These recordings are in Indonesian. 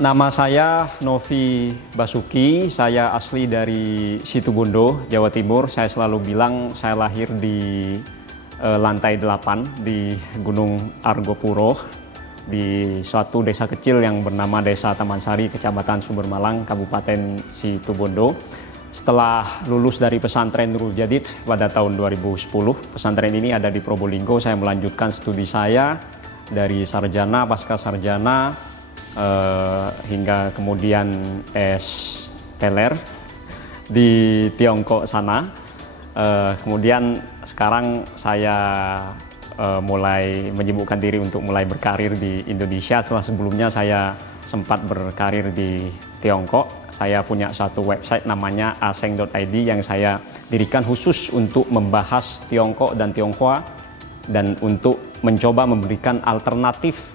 Nama saya Novi Basuki, saya asli dari Situbondo, Jawa Timur. Saya selalu bilang saya lahir di lantai 8 di Gunung Argopuro, di suatu desa kecil yang bernama Desa Taman Sari, Kecamatan Sumbermalang, Kabupaten Situbondo. Setelah lulus dari pesantren Nurul Jadid pada tahun 2010, pesantren ini ada di Probolinggo, saya melanjutkan studi saya dari sarjana, pasca sarjana, hingga kemudian S-Teler di Tiongkok sana. Kemudian sekarang saya mulai menyibukkan diri untuk mulai berkarir di Indonesia. Setelah sebelumnya saya sempat berkarir di Tiongkok. Saya punya satu website namanya aseng.id yang saya dirikan khusus untuk membahas Tiongkok dan Tionghoa dan untuk mencoba memberikan alternatif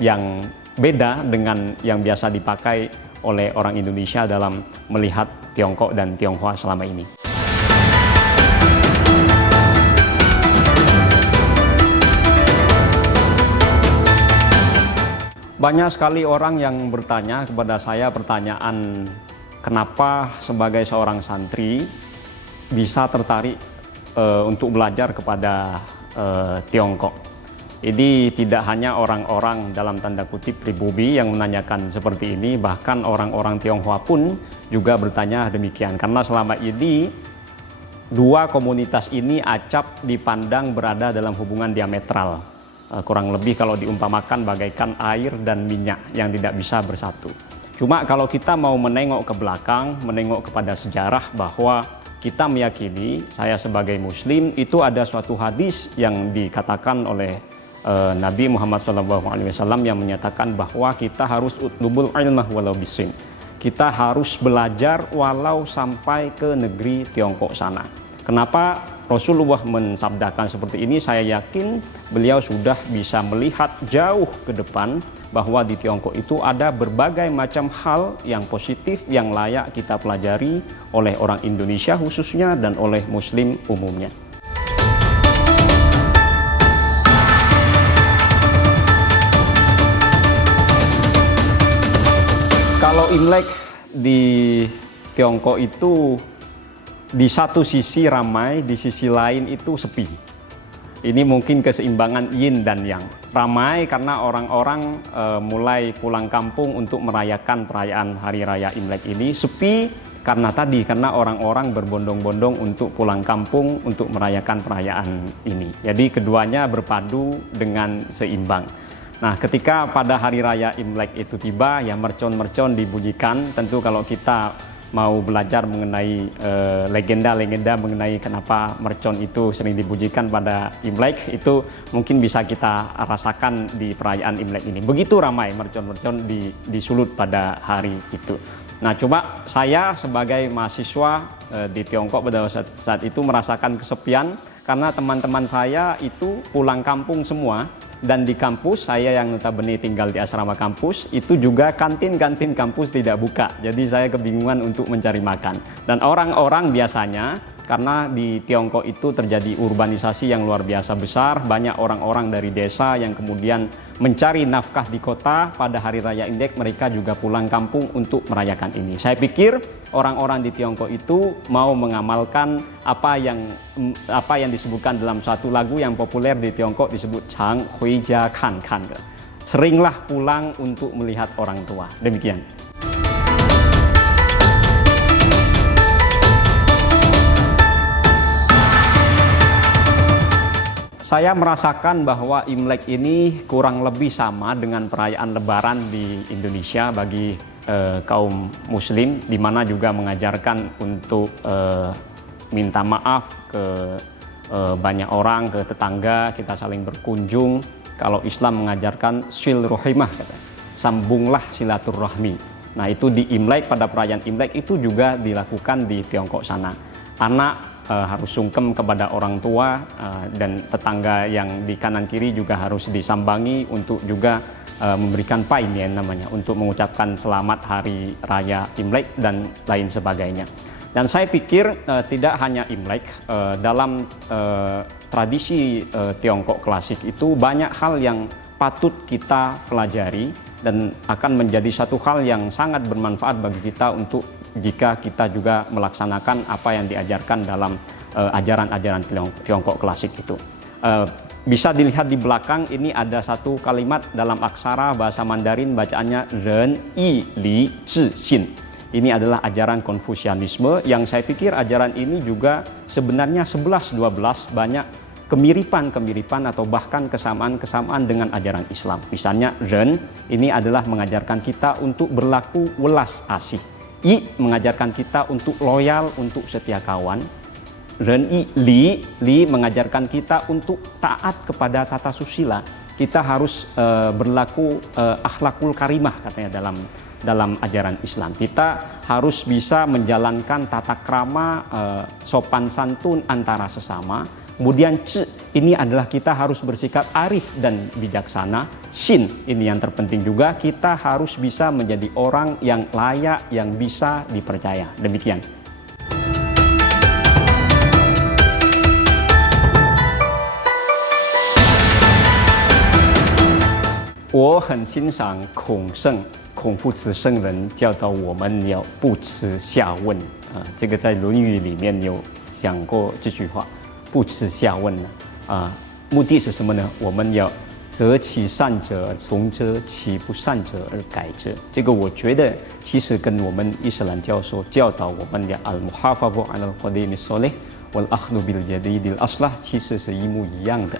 yang beda dengan yang biasa dipakai oleh orang Indonesia dalam melihat Tiongkok dan Tionghoa selama ini. Banyak sekali orang yang bertanya kepada saya pertanyaan kenapa sebagai seorang santri bisa tertarik untuk belajar kepada Tiongkok. Ini tidak hanya orang-orang dalam tanda kutip pribumi yang menanyakan seperti ini, bahkan orang-orang Tionghoa pun juga bertanya demikian. Karena selama ini dua komunitas ini acap dipandang berada dalam hubungan diametral. Kurang lebih kalau diumpamakan bagaikan air dan minyak yang tidak bisa bersatu. Cuma kalau kita mau menengok ke belakang, menengok kepada sejarah bahwa kita meyakini, saya sebagai muslim, itu ada suatu hadis yang dikatakan oleh Nabi Muhammad SAW yang menyatakan bahwa kita harus utlubul ilmah walau bisin. Kita harus belajar walau sampai ke negeri Tiongkok sana. Kenapa Rasulullah mensabdakan seperti ini? Saya yakin beliau sudah bisa melihat jauh ke depan bahwa di Tiongkok itu ada berbagai macam hal yang positif yang layak kita pelajari oleh orang Indonesia khususnya dan oleh muslim umumnya. Kalau Imlek di Tiongkok itu di satu sisi ramai, di sisi lain itu sepi. Ini mungkin keseimbangan yin dan yang. Ramai karena orang-orang mulai pulang kampung untuk merayakan perayaan Hari Raya Imlek ini. Sepi karena orang-orang berbondong-bondong untuk pulang kampung untuk merayakan perayaan ini. Jadi keduanya berpadu dengan seimbang. Nah, ketika pada Hari Raya Imlek itu tiba, ya mercon-mercon dibunyikan. Tentu kalau kita mau belajar mengenai legenda-legenda mengenai kenapa mercon itu sering dibunyikan pada Imlek, itu mungkin bisa kita rasakan di perayaan Imlek ini. Begitu ramai mercon-mercon disulut pada hari itu. Nah, coba saya sebagai mahasiswa di Tiongkok pada saat itu merasakan kesepian karena teman-teman saya itu pulang kampung semua. Dan di kampus, saya yang notabene tinggal di asrama kampus, itu juga kantin-kantin kampus tidak buka. Jadi saya kebingungan untuk mencari makan. Dan orang-orang biasanya, karena di Tiongkok itu terjadi urbanisasi yang luar biasa besar, banyak orang-orang dari desa yang kemudian mencari nafkah di kota. Pada Hari Raya Imlek mereka juga pulang kampung untuk merayakan ini. Saya pikir orang-orang di Tiongkok itu mau mengamalkan apa yang disebutkan dalam suatu lagu yang populer di Tiongkok disebut Chang Hui Jia Kan Kan. Seringlah pulang untuk melihat orang tua. Demikian. Saya merasakan bahwa Imlek ini kurang lebih sama dengan perayaan Lebaran di Indonesia bagi kaum muslim, di mana juga mengajarkan untuk minta maaf ke banyak orang, ke tetangga, kita saling berkunjung. Kalau Islam mengajarkan silrohimah, sambunglah silaturahmi. Nah, itu di Imlek, pada perayaan Imlek itu juga dilakukan di Tiongkok sana. Anak harus sungkem kepada orang tua dan tetangga yang di kanan kiri juga harus disambangi untuk juga memberikan paimian namanya, untuk mengucapkan selamat Hari Raya Imlek dan lain sebagainya. Dan saya pikir tidak hanya Imlek, dalam tradisi Tiongkok klasik itu banyak hal yang patut kita pelajari dan akan menjadi satu hal yang sangat bermanfaat bagi kita untuk jika kita juga melaksanakan apa yang diajarkan dalam ajaran-ajaran Tiongkok klasik itu. Bisa dilihat di belakang ini ada satu kalimat dalam aksara bahasa Mandarin, bacaannya Ren Yi Li Zhi Xin. Ini adalah ajaran Konfusianisme yang saya pikir ajaran ini juga sebenarnya 11-12 banyak kemiripan atau bahkan kesamaan dengan ajaran Islam. Misalnya Ren ini adalah mengajarkan kita untuk berlaku welas asih. Yi mengajarkan kita untuk loyal, untuk setia kawan. Ren Yi Li mengajarkan kita untuk taat kepada tata susila. Kita harus berlaku akhlakul karimah katanya dalam ajaran Islam. Kita harus bisa menjalankan tata krama, sopan santun antara sesama. Kemudian C, ini adalah kita harus bersikap arif dan bijaksana. Sin, ini yang terpenting juga, kita harus bisa menjadi orang yang layak, yang bisa dipercaya. Demikian. 我很欣赏孔夫子圣人教导我们要不耻下问啊，这个在《论语》里面有讲过这句话，不耻下问呢啊，目的是什么呢？我们要择其善者而从之，其不善者而改之。这个我觉得其实跟我们伊斯兰教所教导我们的 al-muhafadhah 'alal qadimi sholih wal akhdhu bil jadidil aslah 其实是一模一样的。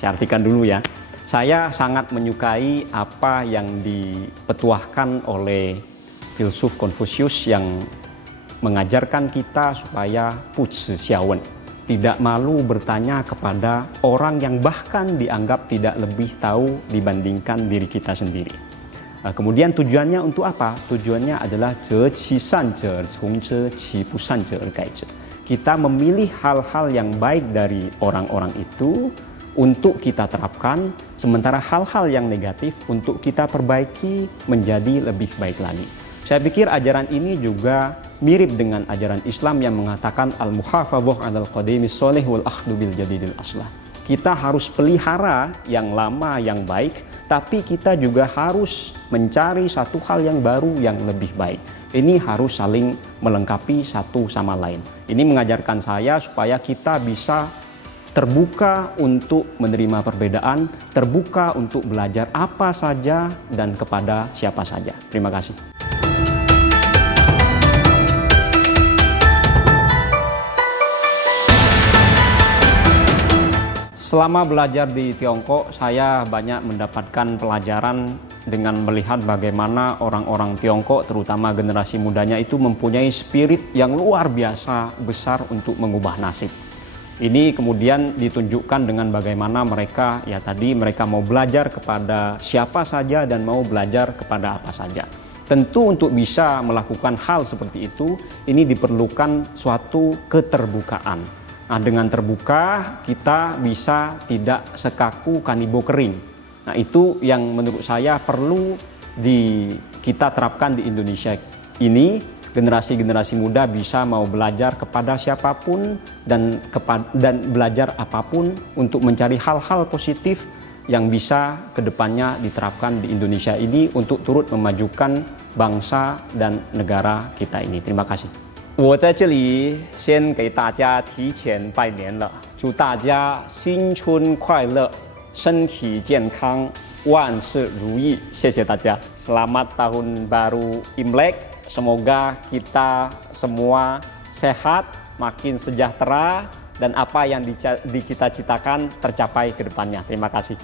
Saya artikan dulu ya. Saya sangat menyukai apa yang dipetuahkan oleh filsuf Konfusius yang mengajarkan kita supaya puci xiawen, tidak malu bertanya kepada orang yang bahkan dianggap tidak lebih tahu dibandingkan diri kita sendiri. Kemudian tujuannya untuk apa? Tujuannya adalah zhe qi san zhe cong zhe qi bu san zhe gai zhe. Kita memilih hal-hal yang baik dari orang-orang itu untuk kita terapkan, sementara hal-hal yang negatif untuk kita perbaiki menjadi lebih baik lagi. Saya pikir ajaran ini juga mirip dengan ajaran Islam yang mengatakan al-muhafadhah 'alal qadimi sholih wal akhdhu bil jadidil aslah. Kita harus pelihara yang lama yang baik, tapi kita juga harus mencari satu hal yang baru yang lebih baik. Ini harus saling melengkapi satu sama lain. Ini mengajarkan saya supaya kita bisa terbuka untuk menerima perbedaan, terbuka untuk belajar apa saja dan kepada siapa saja. Terima kasih. Selama belajar di Tiongkok, saya banyak mendapatkan pelajaran dengan melihat bagaimana orang-orang Tiongkok, terutama generasi mudanya itu mempunyai spirit yang luar biasa besar untuk mengubah nasib. Ini kemudian ditunjukkan dengan bagaimana mereka mau belajar kepada siapa saja dan mau belajar kepada apa saja. Tentu untuk bisa melakukan hal seperti itu, ini diperlukan suatu keterbukaan. Nah, dengan terbuka kita bisa tidak sekaku kanibo kering. Nah, itu yang menurut saya perlu kita terapkan di Indonesia ini. Generasi-generasi muda bisa mau belajar kepada siapapun dan belajar apapun untuk mencari hal-hal positif yang bisa kedepannya diterapkan di Indonesia ini untuk turut memajukan bangsa dan negara kita ini. Terima kasih. 我在这里先给大家提前拜年了，祝大家新春快乐，身体健康，万事如意。谢谢大家。Selamat Tahun Baru Imlek. Semoga kita semua sehat, makin sejahtera, dan apa yang dicita-citakan tercapai ke depannya. Terima kasih.